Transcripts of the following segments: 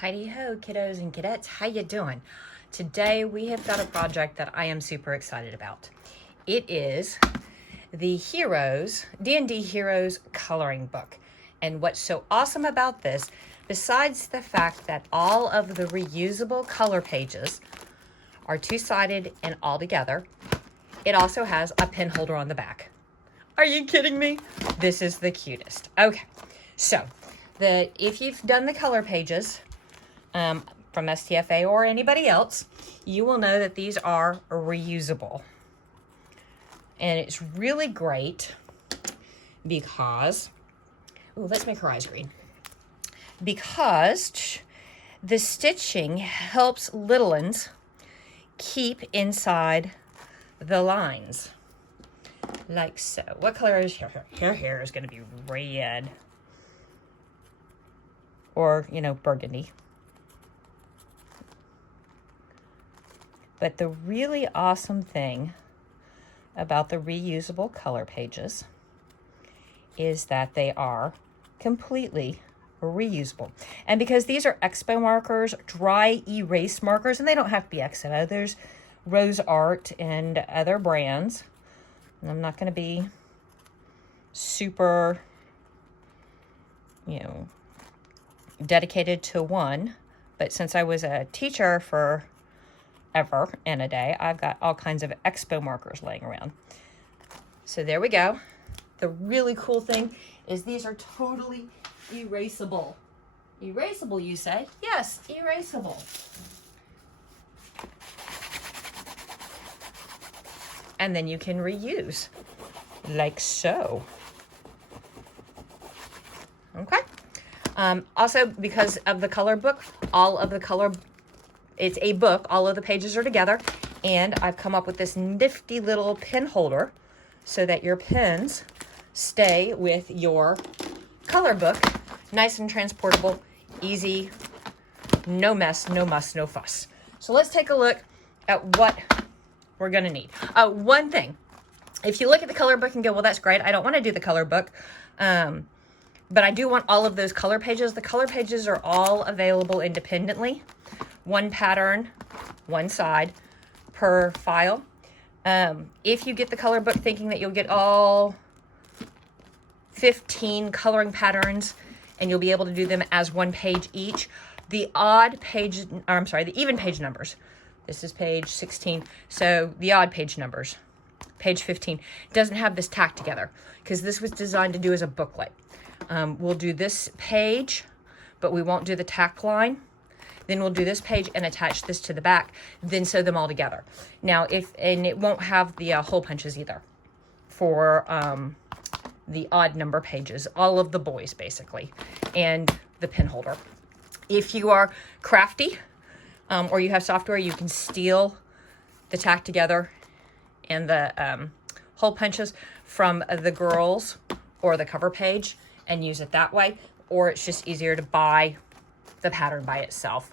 Heidi-ho, kiddos and kidettes, how you doing? Today we have got a project that I am super excited about. It is the D&D Heroes coloring book. And what's so awesome about this, besides the fact that all of the reusable color pages are two-sided and all together, it also has a pen holder on the back. Are you kidding me? This is the cutest. Okay, so if you've done the color pages, from STFA or anybody else, you will know that these are reusable. And it's really great because, let's make her eyes green. Because the stitching helps little ones keep inside the lines. Like so. What color is her hair? Her hair is going to be red. Or, burgundy. But the really awesome thing about the reusable color pages is that they are completely reusable. And because these are Expo markers, dry erase markers, and they don't have to be Expo, there's Rose Art and other brands. And I'm not going to be super, dedicated to one, but since I was a teacher for ever and a day, I've got all kinds of Expo markers laying around. So there we go. The really cool thing is these are totally erasable. Erasable, you say? Yes, erasable. And then you can reuse, like so. Okay. Also, because of the color book, it's a book, all of the pages are together, and I've come up with this nifty little pen holder so that your pens stay with your color book, nice and transportable, easy, no mess, no muss, no fuss. So let's take a look at what we're gonna need. One thing, if you look at the color book and go, well, that's great, I don't wanna do the color book, but I do want all of those color pages. The color pages are all available independently. One pattern, one side per file. If you get the color book thinking that you'll get all 15 coloring patterns and you'll be able to do them as one page each, the even page numbers. This is page 16, so the odd page numbers, page 15, doesn't have this tacked together because this was designed to do as a booklet. We'll do this page, but we won't do the tack line. Then we'll do this page and attach this to the back, then sew them all together. Now, and it won't have the hole punches either for the odd number pages, all of the boys basically, and the pen holder. If you are crafty or you have software, you can steal the tack together and the hole punches from the girls or the cover page and use it that way, or it's just easier to buy the pattern by itself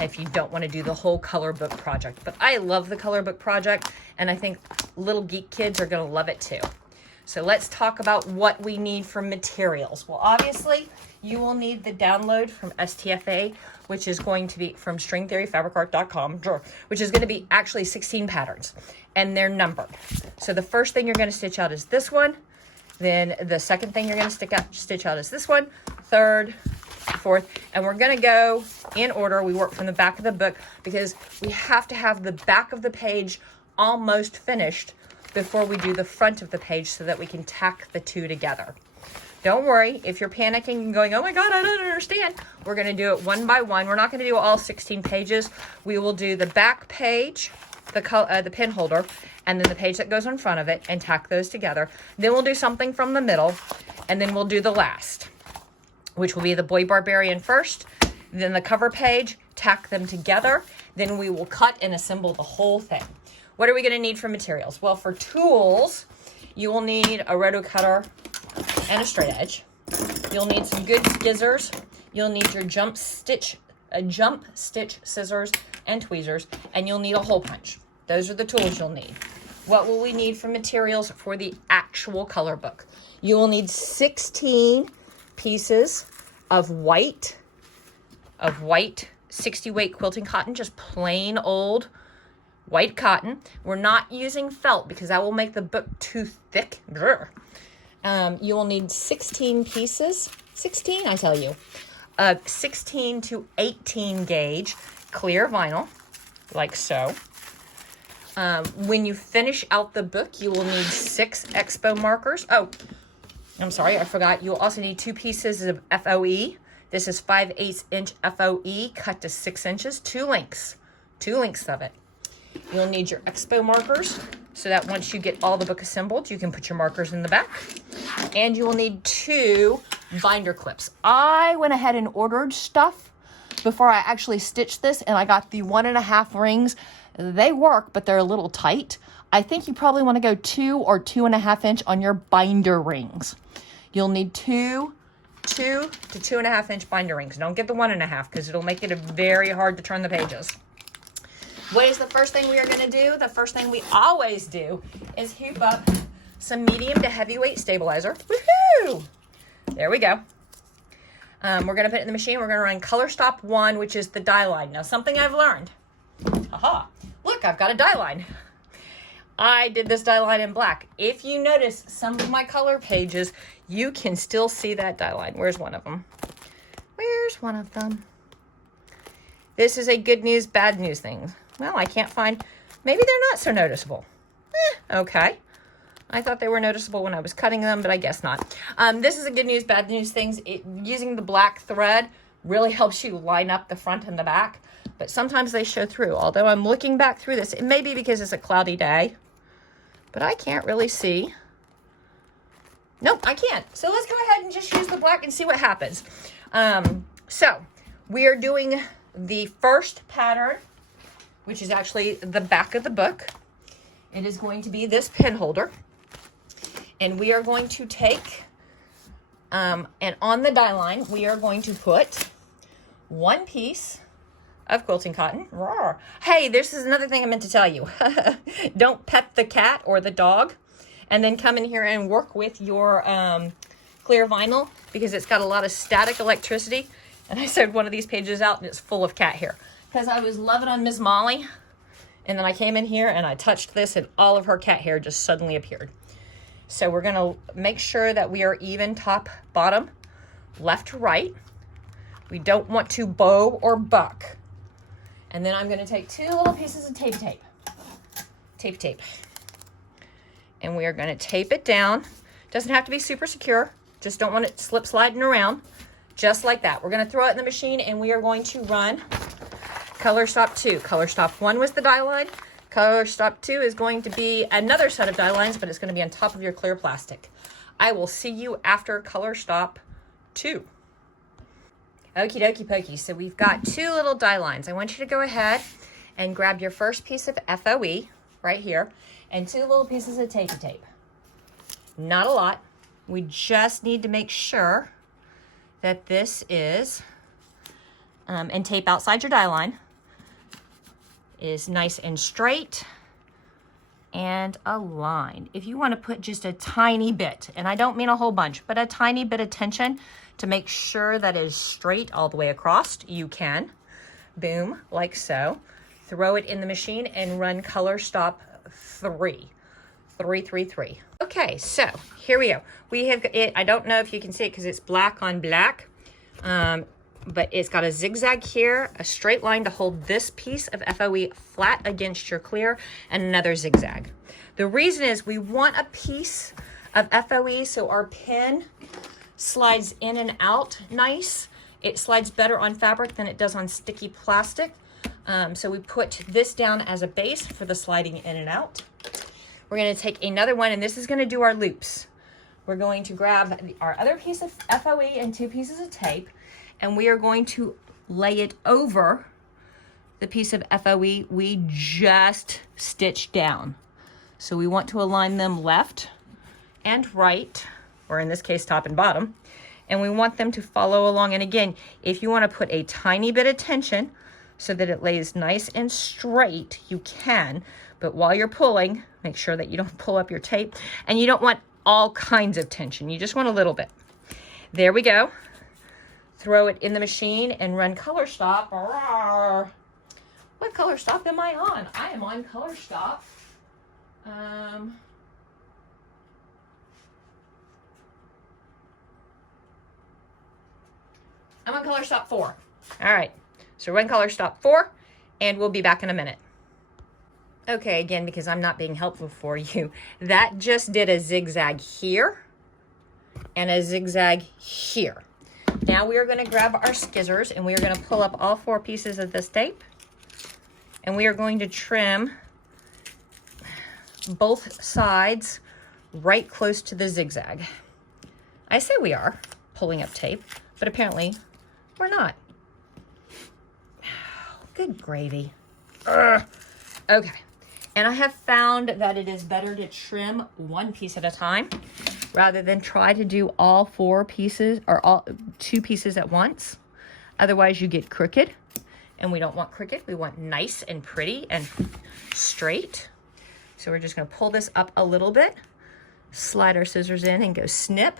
if you don't want to do the whole color book project. But I love the color book project, and I think little geek kids are going to love it too. So let's talk about what we need for materials. Well, obviously, you will need the download from STFA, which is going to be from stringtheoryfabricart.com, which is going to be actually 16 patterns, and they're numbered. So the first thing you're going to stitch out is this one. Then the second thing you're going to stitch out is this one, third, fourth, and we're going to go in order. We work from the back of the book because we have to have the back of the page almost finished before we do the front of the page so that we can tack the two together. Don't worry if you're panicking and going, oh my God, I don't understand. We're going to do it one by one. We're not going to do all 16 pages. We will do the back page, the pen holder, and then the page that goes in front of it, and tack those together. Then we'll do something from the middle, and then we'll do the last, which will be the Boy Barbarian first, then the cover page, tack them together, then we will cut and assemble the whole thing. What are we going to need for materials? Well, for tools, you will need a roto cutter and a straight edge. You'll need some good scissors. You'll need your jump stitch scissors and tweezers, and you'll need a hole punch. Those are the tools you'll need. What will we need for materials for the actual color book? You will need 16 pieces of white of white 60 weight quilting cotton, just plain old white cotton. We're not using felt because that will make the book too thick. You will need 16 pieces, 16 I tell you, of 16 to 18 gauge clear vinyl, like so. When you finish out the book, you will need 6 expo markers. Oh, I'm sorry, I forgot. You'll also need 2 pieces of FOE. This is 5/8 inch FOE cut to 6 inches, 2 lengths of it. You'll need your expo markers so that once you get all the book assembled, you can put your markers in the back. And you will need 2 binder clips. I went ahead and ordered stuff before I actually stitched this, and I got the 1.5 rings. They work, but they're a little tight. I think you probably want to go 2 or 2.5 inch on your binder rings. You'll need 2 to 2.5 inch binder rings. Don't get the 1.5 because it'll make it very hard to turn the pages. What is the first thing we are going to do? The first thing we always do is hoop up some medium to heavyweight stabilizer. Woohoo! There we go. We're going to put it in the machine. We're going to run color stop 1, which is the die line. Now, something I've learned. Aha! Look, I've got a die line. I did this die line in black. If you notice some of my color pages, you can still see that die line. Where's one of them? Where's one of them? This is a good news, bad news thing. Well, I can't find, maybe they're not so noticeable. Okay. I thought they were noticeable when I was cutting them, but I guess not. This is a good news, bad news things. Using the black thread really helps you line up the front and the back, but sometimes they show through. Although I'm looking back through this, it may be because it's a cloudy day, but I can't really see. Nope, I can't. So let's go ahead and just use the black and see what happens. So we are doing the first pattern, which is actually the back of the book. It is going to be this pen holder. And we are going to take, and on the die line, we are going to put 1 piece of quilting cotton. Roar. Hey, this is another thing I meant to tell you. Don't pet the cat or the dog and then come in here and work with your clear vinyl because it's got a lot of static electricity. And I sewed one of these pages out and it's full of cat hair because I was loving on Miss Molly. And then I came in here and I touched this and all of her cat hair just suddenly appeared. So we're gonna make sure that we are even top, bottom, left to right. We don't want to bow or buck. And then I'm gonna take 2 little pieces of tape. And we are gonna tape it down. Doesn't have to be super secure. Just don't want it slip sliding around. Just like that. We're gonna throw it in the machine and we are going to run color stop 2. Color stop 1 was the die line. Color stop 2 is going to be another set of die lines, but it's going to be on top of your clear plastic. I will see you after color stop 2. Okie dokie pokey. So we've got 2 little die lines. I want you to go ahead and grab your first piece of FOE right here and 2 little pieces of tape. Not a lot. We just need to make sure that this is, and tape outside your die line, is nice and straight and aligned. If you want to put just a tiny bit, and I don't mean a whole bunch, but a tiny bit of tension to make sure that it is straight all the way across, you can. Boom, like so. Throw it in the machine and run color stop 3. 3, 3, 3. Okay, so here we go. We have it. I don't know if you can see it because it's black on black. But it's got a zigzag here, a straight line to hold this piece of FOE flat against your clear, and another zigzag. The reason is we want a piece of FOE so our pen slides in and out nice. It slides better on fabric than it does on sticky plastic. So we put this down as a base for the sliding in and out. We're going to take another one, and this is going to do our loops. We're going to grab our other piece of FOE and 2 pieces of tape, and we are going to lay it over the piece of FOE we just stitched down. So we want to align them left and right, or in this case, top and bottom, and we want them to follow along. And again, if you want to put a tiny bit of tension so that it lays nice and straight, you can, but while you're pulling, make sure that you don't pull up your tape, and you don't want all kinds of tension. You just want a little bit. There we go. throw it in the machine and run color stop. What color stop am I on? I am on color stop. I'm on color stop 4. All right, so run color stop 4, and we'll be back in a minute. Okay, again, because I'm not being helpful for you, that just did a zigzag here and a zigzag here. Now we are going to grab our scissors and we are going to pull up all 4 pieces of this tape, and we are going to trim both sides right close to the zigzag. I say we are pulling up tape, but apparently we're not. Good gravy. Ugh. Okay. And I have found that it is better to trim 1 piece at a time rather than try to do all 4 pieces or all 2 pieces at once. Otherwise you get crooked, and we don't want crooked. We want nice and pretty and straight. So we're just going to pull this up a little bit, slide our scissors in and go snip.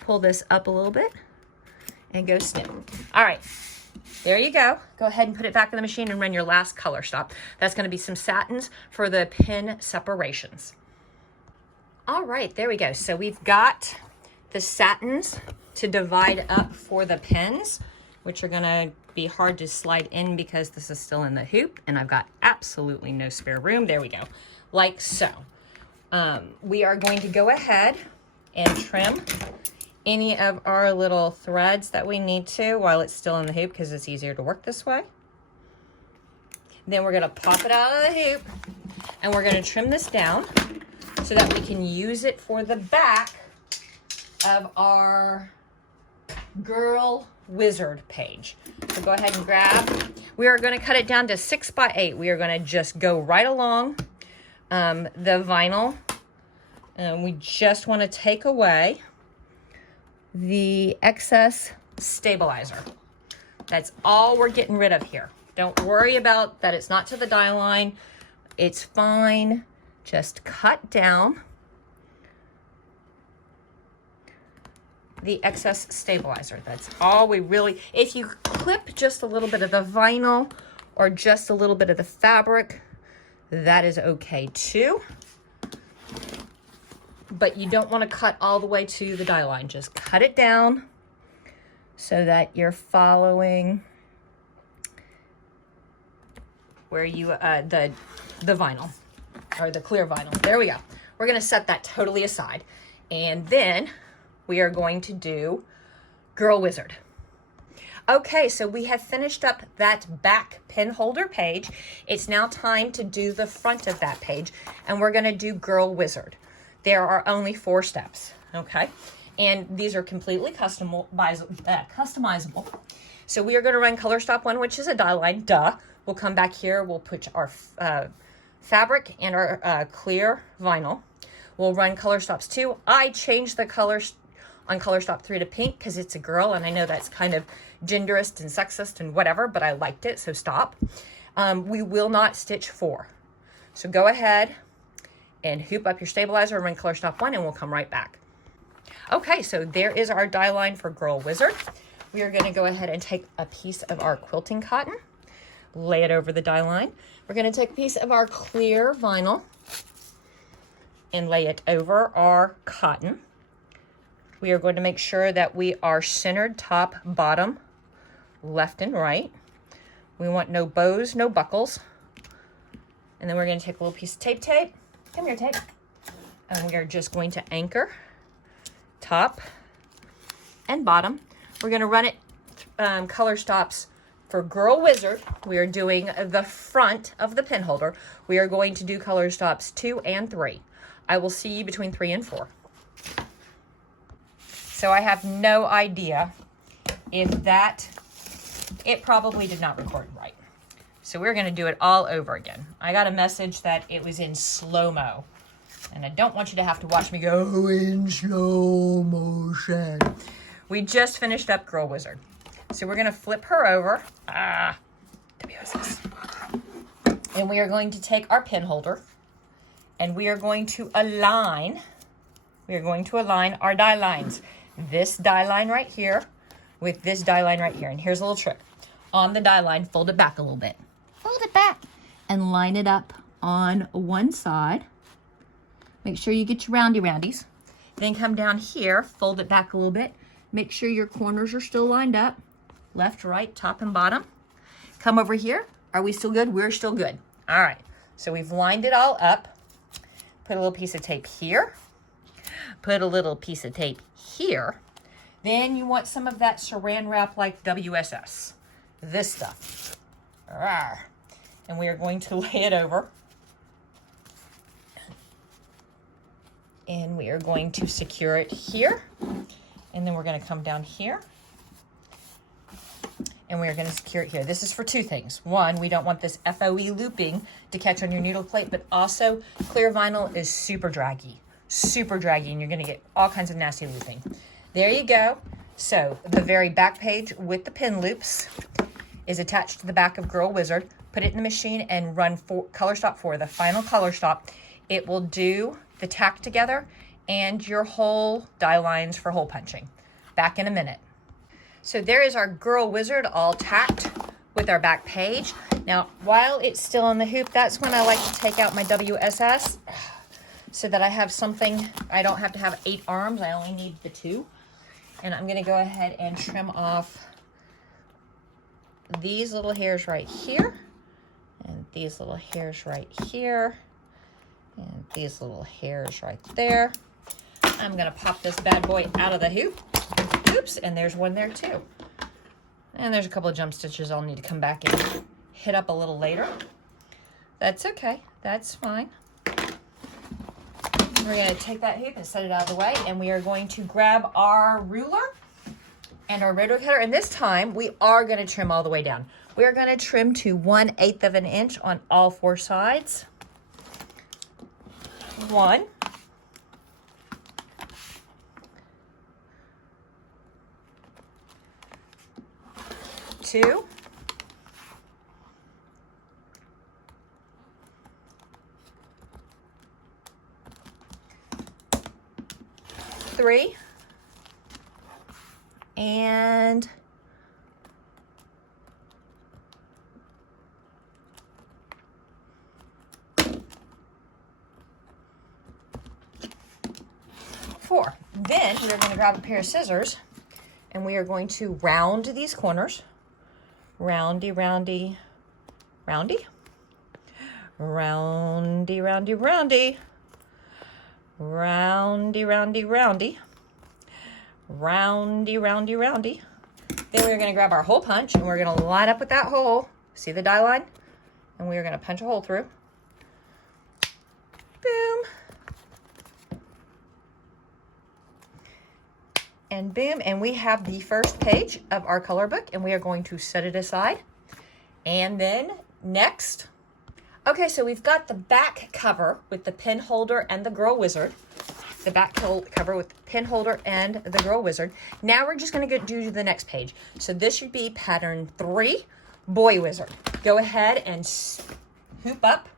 Pull this up a little bit and go snip. All right. There you go. Go ahead and put it back in the machine and run your last color stop. That's going to be some satins for the pin separations. All right, there we go. So we've got the satins to divide up for the pins, which are going to be hard to slide in because this is still in the hoop, and I've got absolutely no spare room. There we go, like so. We are going to go ahead and trim any of our little threads that we need to while it's still in the hoop, because it's easier to work this way. Then we're gonna pop it out of the hoop and we're gonna trim this down so that we can use it for the back of our Girl Wizard page. So go ahead and grab, we are gonna cut it down to 6 by 8. We are gonna just go right along the vinyl, and we just wanna take away the excess stabilizer. That's all we're getting rid of here. Don't worry about that. It's not to the die line. It's fine. Just cut down the excess stabilizer. That's all we really, if you clip just a little bit of the vinyl or just a little bit of the fabric, that is okay too. But you don't want to cut all the way to the die line. Just cut it down so that you're following where you, the vinyl, or the clear vinyl. There we go. We're going to set that totally aside. And then we are going to do Girl Wizard. Okay, so we have finished up that back pin holder page. It's now time to do the front of that page, and we're going to do Girl Wizard. There are only 4 steps, okay? And these are completely customizable. So we are going to run color stop 1, which is a die line, duh. We'll come back here, we'll put our fabric and our clear vinyl. We'll run color stops 2. I changed the colors on color stop 3 to pink because it's a girl, and I know that's kind of genderist and sexist and whatever, but I liked it, so stop. We will not stitch 4. So go ahead and hoop up your stabilizer and run color stop 1, and we'll come right back. Okay, so there is our die line for Girl Wizard. We are going to go ahead and take a piece of our quilting cotton, lay it over the die line. We're going to take a piece of our clear vinyl and lay it over our cotton. We are going to make sure that we are centered top, bottom, left and right. We want no bows, no buckles. And then we're going to take a little piece of tape. Come here, tape. And we are just going to anchor top and bottom. We're going to run it color stops for Girl Wizard. We are doing the front of the pin holder. We are going to do color stops 2 and 3. I will see you between 3 and 4. So I have no idea if it probably did not record right. So we're going to do it all over again. I got a message that it was in slow-mo, and I don't want you to have to watch me go in slow motion. We just finished up Girl Wizard. So we're going to flip her over. WSS. And we are going to take our pin holder, and we are going to align our die lines. This die line right here with this die line right here. And here's a little trick. On the die line, fold it back a little bit. Fold it back and line it up on one side. Make sure you get your roundies. Then come down here, fold it back a little bit. Make sure your corners are still lined up. Left, right, top, and bottom. Come over here. Are we still good? We're still good. All right. So we've lined it all up. Put a little piece of tape here. Put a little piece of tape here. Then you want some of that saran wrap like WSS. This stuff. Rawr. And we are going to lay it over. And we are going to secure it here. And then we're going to come down here. And we are going to secure it here. This is for two things. One, we don't want this FOE looping to catch on your needle plate, but also clear vinyl is super draggy, and you're going to get all kinds of nasty looping. There you go. So the very back page with the pin loops is attached to the back of Girl Wizard. Put it in the machine and run color stop 4, the final color stop. It will do the tack together and your whole die lines for hole punching. Back in a minute. So there is our Girl Wizard all tacked with our back page. Now, while it's still on the hoop, that's when I like to take out my WSS so that I have something. I don't have to have 8 arms. I only need the 2. And I'm going to go ahead and trim off these little hairs right here, and these little hairs right here, and these little hairs right there. I'm going to pop this bad boy out of the hoop. Oops, and there's one there too. And there's a couple of jump stitches I'll need to come back and hit up a little later. That's okay. That's fine. We're going to take that hoop and set it out of the way, and we are going to grab our ruler and our roto cutter, and this time we are going to trim all the way down. We are going to trim to 1/8 of an inch on all 4 sides. 1. 2. 3. And 4. Then we are going to grab a pair of scissors and we are going to round these corners. Roundy, roundy, roundy. Roundy, roundy, roundy. Roundy, roundy, roundy. Roundy, roundy, roundy. Then we're going to grab our hole punch and we're going to line up with that hole. See the die line? And we are going to punch a hole through. Boom. And boom. And we have the first page of our color book and we are going to set it aside. And then next. Okay, so we've got the back cover with the pin holder and the Girl Wizard. The back cover with the pin holder and the Girl Wizard. Now we're just going to do the next page. So this should be pattern 3, Boy Wizard. Go ahead and hoop up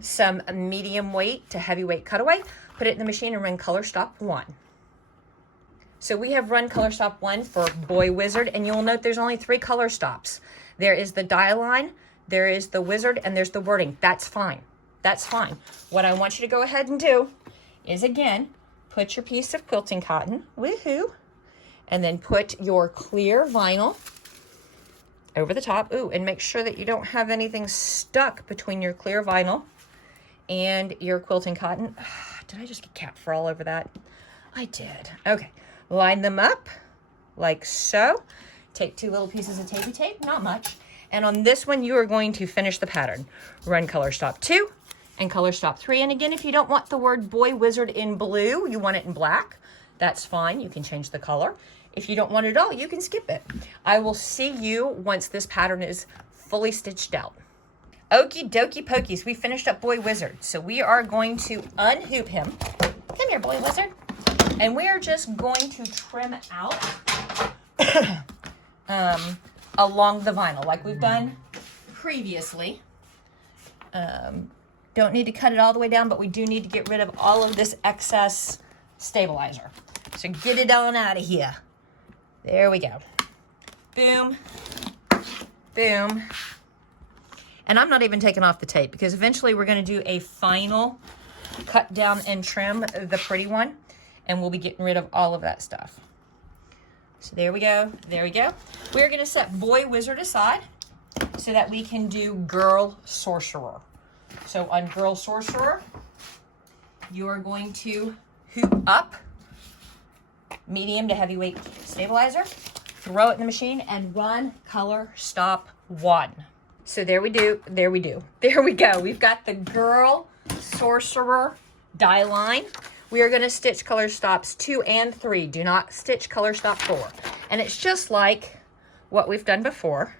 some medium weight to heavyweight cutaway. Put it in the machine and run color stop 1. So we have run color stop 1 for Boy Wizard, and you'll note there's only 3 color stops. There is the die line, there is the wizard, and there's the wording. That's fine. That's fine. What I want you to go ahead and do is, again, put your piece of quilting cotton, woohoo, and then put your clear vinyl over the top. Ooh, and make sure that you don't have anything stuck between your clear vinyl and your quilting cotton. Did I just get cat fur all over that? I did. Okay, line them up like so. Take 2 little pieces of tapey tape, not much. And on this one, you are going to finish the pattern. Run color stop 2 and color stop 3. And again, if you don't want the word Boy Wizard in blue, you want it in black, that's fine. You can change the color. If you don't want it at all, you can skip it. I will see you once this pattern is fully stitched out. Okie dokie pokies, we finished up Boy Wizard. So we are going to unhoop him. Come here, Boy Wizard. And we are just going to trim out along the vinyl like we've done previously. Don't need to cut it all the way down, but we do need to get rid of all of this excess stabilizer. So get it on out of here. There we go. Boom, boom. And I'm not even taking off the tape because eventually we're going to do a final cut down and trim the pretty one, and we'll be getting rid of all of that stuff. So there we go. There we go. We're going to set Boy Wizard aside so that we can do Girl Sorcerer. So on Girl Sorcerer, you are going to hoop up, medium to heavyweight stabilizer, throw it in the machine, and run color stop 1. So there we do. There we do. There we go. We've got the Girl Sorcerer die line. We are going to stitch color stops 2 and 3. Do not stitch color stop 4. And it's just like what we've done before.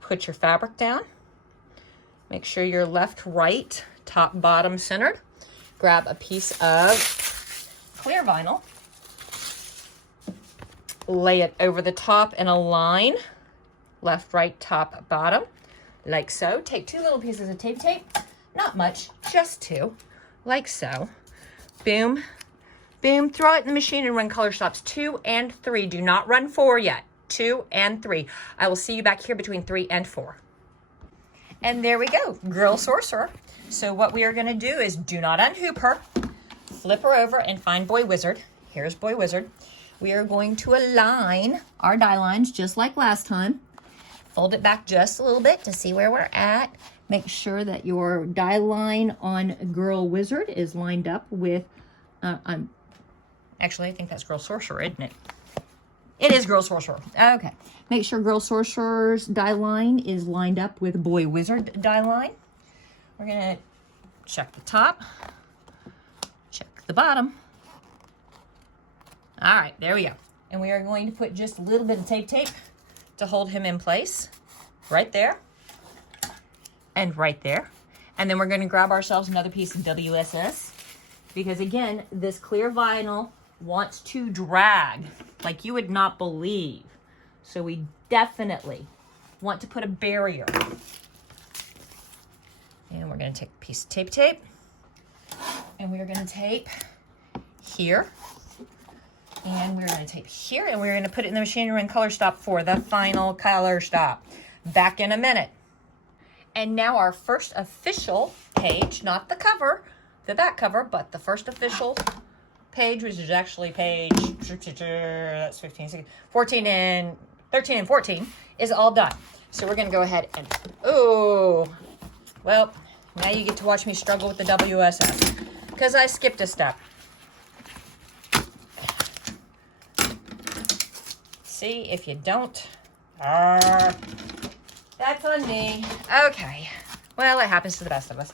Put your fabric down. Make sure you're left, right, top, bottom, centered. Grab a piece of clear vinyl. Lay it over the top in a line. Left, right, top, bottom. Like so. Take 2 little pieces of tape. Not much, just 2. Like so. Boom, boom. Throw it in the machine and run color stops 2 and 3. Do not run 4 yet. 2 and 3. I will see you back here between 3 and 4. And there we go, Girl Sorcerer. So what we are going to do is do not unhoop her. Flip her over and find Boy Wizard. Here's Boy Wizard. We are going to align our die lines just like last time. Fold it back just a little bit to see where we're at. Make sure that your die line on Girl Wizard is lined up with, actually, I think that's Girl Sorcerer, isn't it? It is Girl Sorcerer. Okay. Make sure Girl Sorcerer's die line is lined up with Boy Wizard die line. We're going to check the top, check the bottom. All right, there we go. And we are going to put just a little bit of tape to hold him in place right there. And right there. And then we're going to grab ourselves another piece of WSS because again, this clear vinyl wants to drag like you would not believe. So we definitely want to put a barrier. And we're going to take a piece of tape and we're going to tape here. And we're going to tape here and we're going to put it in the machine and run color stop 4, the final color stop. Back in a minute. And now our first official page, not the cover, the back cover, but the first official page, which is actually page, that's 15, 16, 14, and 13 and 14, is all done. So we're going to go ahead and, oh, well, now you get to watch me struggle with the WSS because I skipped a step. See, if you don't, that's on me. Okay. Well, it happens to the best of us.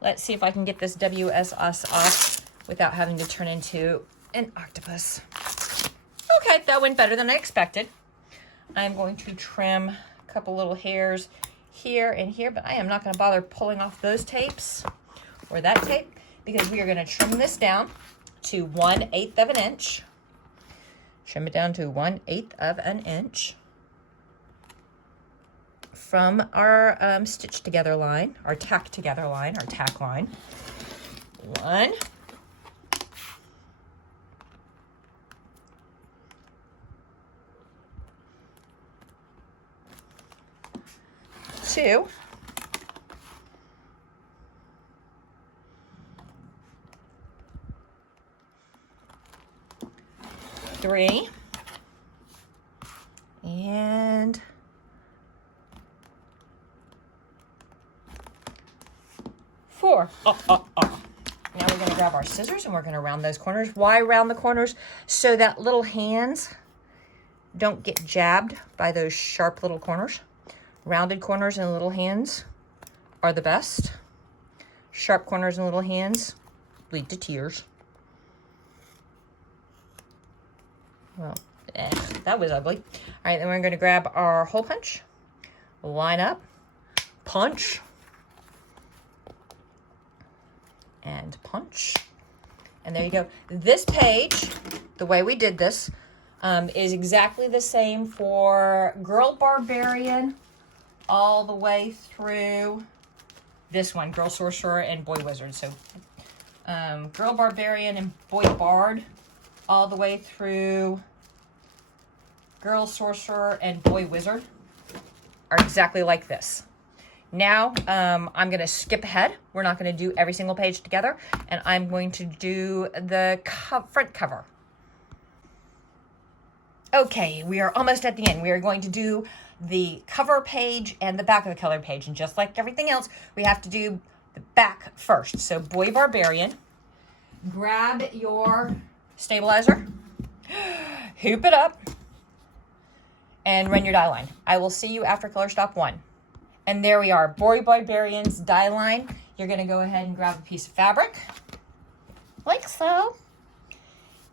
Let's see if I can get this WSS off without having to turn into an octopus. Okay, that went better than I expected. I'm going to trim a couple little hairs here and here, but I am not going to bother pulling off those tapes or that tape because we are going to trim this down to 1/8 of an inch. Trim it down to 1/8 of an inch. From our stitch together line, our tack together line, our tack line. 1. 2. 3. And 4. Now we're going to grab our scissors and we're going to round those corners. Why round the corners? So that little hands don't get jabbed by those sharp little corners. Rounded corners and little hands are the best. Sharp corners and little hands lead to tears. Well, that was ugly. All right, then we're going to grab our hole punch, line up, punch, and punch. And there you go. This page, the way we did this, is exactly the same for Girl Barbarian all the way through this one, Girl Sorcerer and Boy Wizard. So Girl Barbarian and Boy Bard all the way through Girl Sorcerer and Boy Wizard are exactly like this. Now, I'm going to skip ahead. We're not going to do every single page together, and I'm going to do the front cover. Okay, we are almost at the end. We are going to do the cover page and the back of the color page, and just like everything else, we have to do the back first. So, Boy Barbarian, grab your stabilizer, hoop it up, and run your die line. I will see you after color stop 1. And there we are, Boy Barbarian's die line. You're going to go ahead and grab a piece of fabric, like so,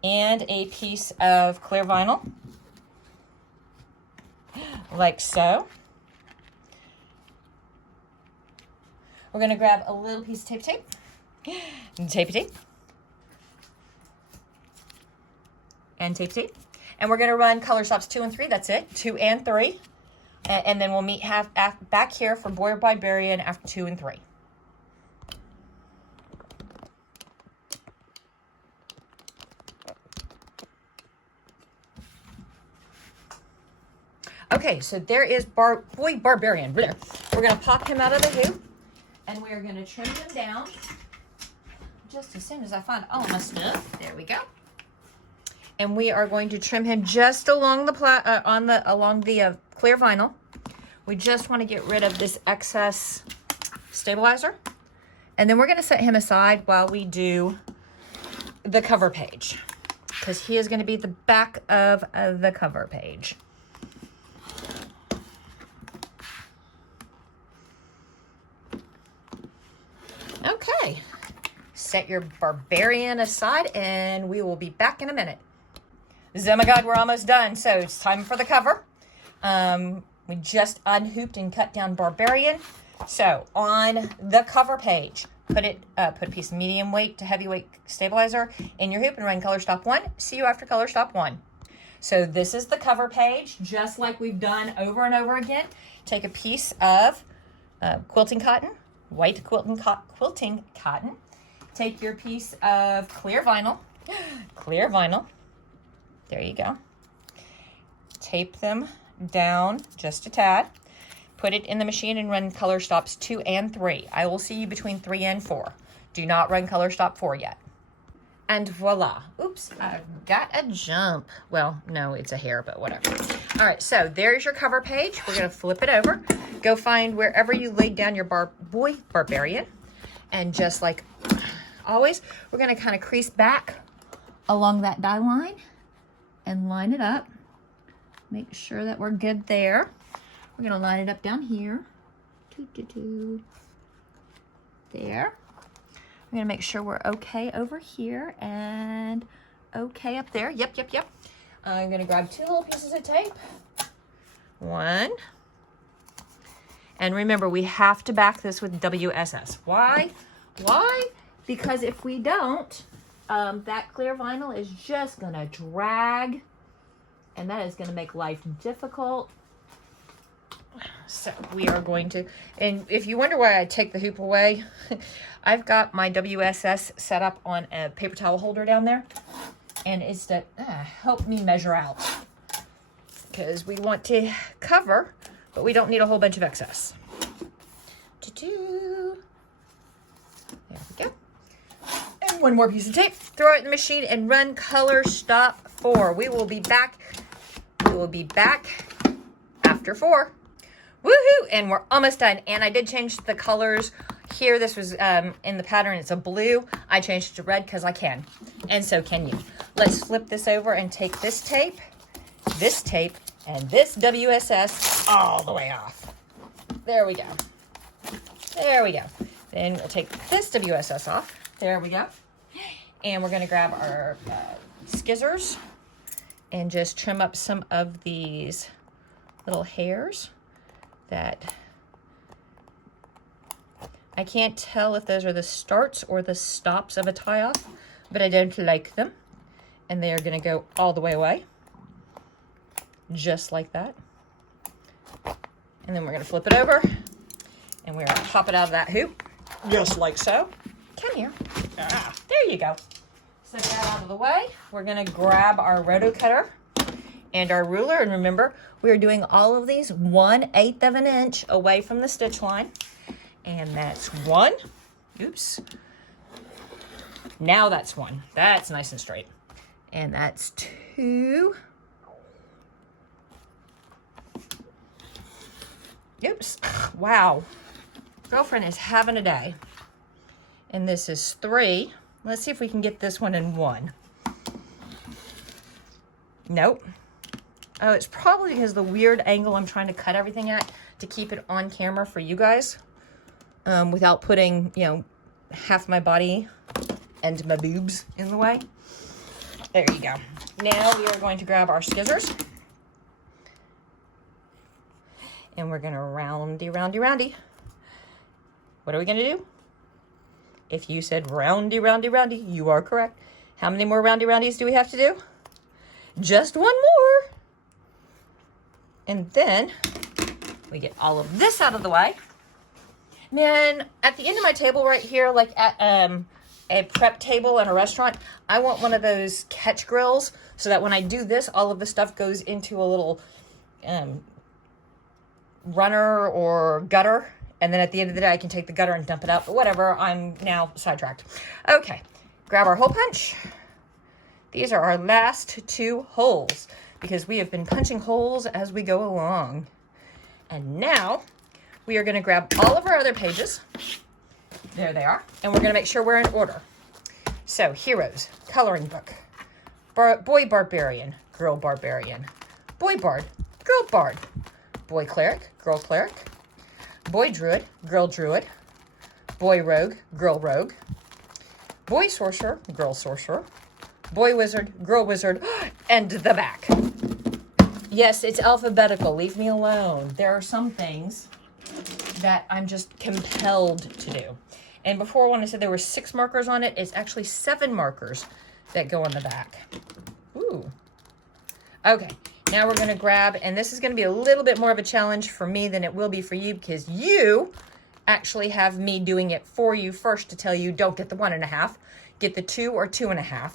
and a piece of clear vinyl, like so. We're going to grab a little piece of tape, and tape, and tape. And we're going to run color stops 2 and 3. That's it, 2 and 3. And then we'll meet back here for Boy Barbarian after 2 and 3. Okay, so there is Boy Barbarian. We're going to pop him out of the hoop, and we're going to trim him down just as soon as I find all my stuff. There we go. And we are going to trim him just along the clear vinyl. We just want to get rid of this excess stabilizer. And then we're going to set him aside while we do the cover page, because he is going to be the back of the cover page. Okay, set your barbarian aside, and we will be back in a minute. Oh my God, we're almost done. So it's time for the cover. We just unhooped and cut down Barbarian. So on the cover page, put a piece of medium weight to heavyweight stabilizer in your hoop and run color stop 1. See you after color stop 1. So this is the cover page, just like we've done over and over again. Take a piece of quilting cotton, white quilting cotton. Take your piece of clear vinyl. There you go. Tape them down just a tad. Put it in the machine and run color stops 2 and 3. I will see you between 3 and 4. Do not run color stop 4 yet. And voila. Oops, I got a jump. Well, no, it's a hair, but whatever. All right, so there's your cover page. We're going to flip it over. Go find wherever you laid down your Boy Barbarian. And just like always, we're going to kind of crease back along that die line and line it up. Make sure that we're good there. We're going to line it up down here. There. We're going to make sure we're okay over here and okay up there. Yep. I'm going to grab 2 little pieces of tape. 1. And remember, we have to back this with WSS. Why? Because if we don't, that clear vinyl is just going to drag, and that is going to make life difficult. So we are going to, and if you wonder why I take the hoop away, I've got my WSS set up on a paper towel holder down there, and it's to help me measure out, because we want to cover, but we don't need a whole bunch of excess. There we go. And 1 more piece of tape. Throw it in the machine and run color stop 4. We will be back after 4. Woohoo! And we're almost done. And I did change the colors here. This was in the pattern. It's a blue. I changed it to red because I can. And so can you. Let's flip this over and take this tape, and this WSS all the way off. There we go. Then we'll take this WSS off. There we go. And we're going to grab our scissors and just trim up some of these little hairs that I can't tell if those are the starts or the stops of a tie-off, but I don't like them. And they are going to go all the way away, just like that. And then we're going to flip it over, and we're going to pop it out of that hoop, just like so. Come here. There you go. Set that out of the way. We're going to grab our roto cutter, and our ruler. And remember, we are doing all of these 1/8 of an inch away from the stitch line. And that's 1. Oops. Now that's 1. That's nice and straight. And that's 2. Oops. Wow. Girlfriend is having a day. And this is 3. Let's see if we can get this one in 1. Nope. Oh, it's probably because of the weird angle I'm trying to cut everything at to keep it on camera for you guys. Without putting, you know, half my body and my boobs in the way. There you go. Now we are going to grab our scissors. And we're going to roundy, roundy, roundy. What are we going to do? If you said roundy, roundy, roundy, you are correct. How many more roundy, roundies do we have to do? Just 1 more. And then we get all of this out of the way. Man, at the end of my table right here, like at a prep table in a restaurant, I want one of those catch grills so that when I do this, all of the stuff goes into a little runner or gutter. And then at the end of the day, I can take the gutter and dump it out. But whatever, I'm now sidetracked. Okay, grab our hole punch. These are our last 2 holes because we have been punching holes as we go along. And now we are going to grab all of our other pages. There they are. And we're going to make sure we're in order. So, heroes, coloring book, boy barbarian, girl barbarian, boy bard, girl bard, boy cleric, girl cleric, boy druid, girl druid, boy rogue, girl rogue, boy sorcerer, girl sorcerer, boy wizard, girl wizard, and the back. Yes, it's alphabetical. Leave me alone. There are some things that I'm just compelled to do. And before, when I said there were 6 markers on it, it's actually 7 markers that go on the back. Ooh. Okay, now we're going to grab, and this is going to be a little bit more of a challenge for me than it will be for you because you actually have me doing it for you first to tell you don't get the 1.5, get the 2 or 2.5.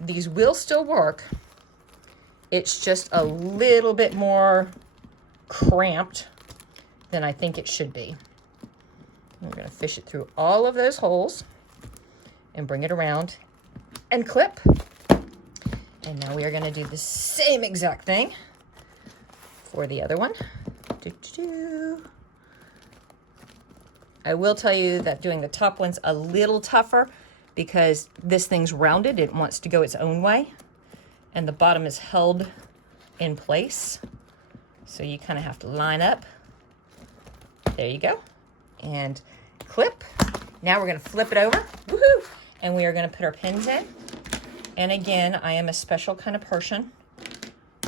These will still work. It's just a little bit more cramped than I think it should be. We're going to fish it through all of those holes and bring it around and clip. And now we are going to do the same exact thing for the other one. I will tell you that doing the top one's a little tougher because this thing's rounded. It wants to go its own way. And the bottom is held in place. So you kind of have to line up. There you go. And clip. Now we're going to flip it over. Woohoo! And we are going to put our pins in. And again, I am a special kind of person.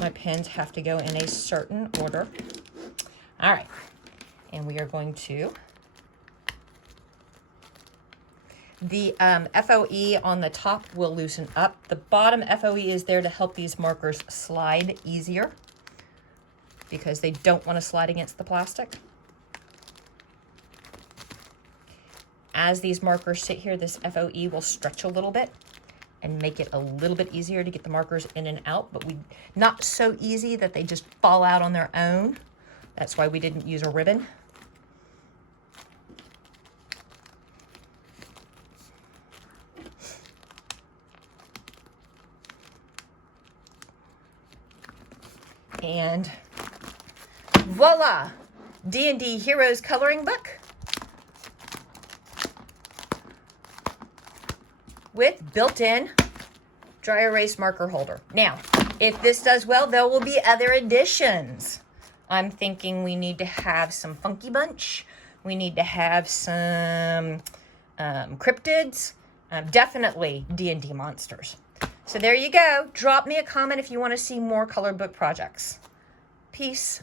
My pins have to go in a certain order. All right. And we are going to... The FOE on the top will loosen up. The bottom FOE is there to help these markers slide easier because they don't want to slide against the plastic. As these markers sit here, this FOE will stretch a little bit and make it a little bit easier to get the markers in and out, but not so easy that they just fall out on their own. That's why we didn't use a ribbon. And voila, D&D Heroes coloring book with built-in dry erase marker holder. Now, if this does well, there will be other additions. I'm thinking we need to have some Funky Bunch. We need to have some cryptids, definitely D&D monsters. So there you go. Drop me a comment if you want to see more colored book projects. Peace.